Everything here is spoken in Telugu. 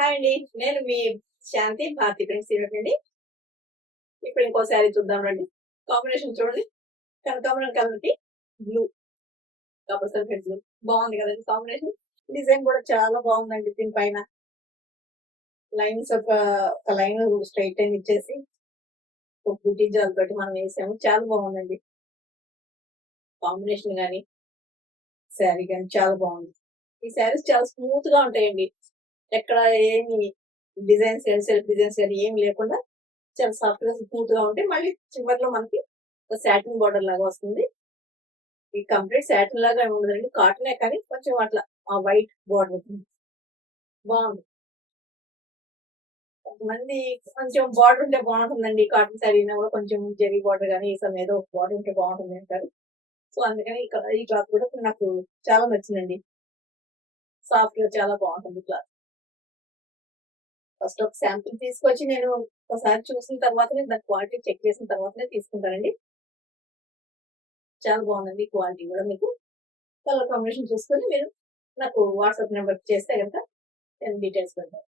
హాయ్ అండి. నేను మీ శాంతి భారతి ఫ్రెండ్స్ అండి. ఇప్పుడు ఇంకో శారీ చూద్దాం రండి. కాంబినేషన్ చూడండి. కనకాంబరం కలర్‌కి బ్లూ, కాపర్ సల్ఫేట్ బ్లూ బాగుంది కదండీ కాంబినేషన్. డిజైన్ కూడా చాలా బాగుందండి. దీని పైన లైన్స్ ఒక లైన్ స్ట్రైట్ లైన్ ఇచ్చేసి ఒక బుటీ జాల్ తోటి మనం వేసాము. చాలా బాగుందండి. కాంబినేషన్ గాని, శారీ గాని చాలా బాగుంది. ఈ శారీస్ చాలా స్మూత్ గా ఉంటాయండి. ఎక్కడ ఏమి డిజైన్స్ గాని, సెల్ఫ్ డిజైన్స్ గాని ఏమి లేకుండా చాలా సాఫ్ట్ గా స్మూత్ గా ఉంటాయి. మళ్ళీ చివర్లో మనకి ఒక సాటిన్ బార్డర్ లాగా వస్తుంది. ఈ కంప్లీట్ సాటిన్ లాగా ఏమి ఉండదండి. కాటనే కానీ కొంచెం అట్లా ఆ వైట్ బార్డర్ ఉంటుంది. బాగుంది. కొంతమంది కొంచెం బార్డర్ ఉంటే బాగుంటుందండి. కాటన్ శారీ అయినా కూడా కొంచెం జరీ బార్డర్ గానీ సమ్ ఏదో ఒక బార్డర్ ఉంటే బాగుంటుంది అంటారు. సో అందుకని ఈ క్లాత్ కూడా నాకు చాలా నచ్చిందండి. సాఫ్ట్ గా చాలా బాగుంటుంది క్లాత్. ఫస్ట్ ఒక శాంపిల్ తీసుకొచ్చి నేను ఒకసారి చూసిన తర్వాతనే దాని క్వాలిటీ చెక్ చేసిన తర్వాతనే తీసుకుంటానండి. చాలా బాగుందండి క్వాలిటీ కూడా మీకు. కలర్ కాంబినేషన్ చూసుకొని మీరు నాకు వాట్సాప్ నెంబర్ చేస్తే కనుక నేను డీటెయిల్స్ పెడతాను.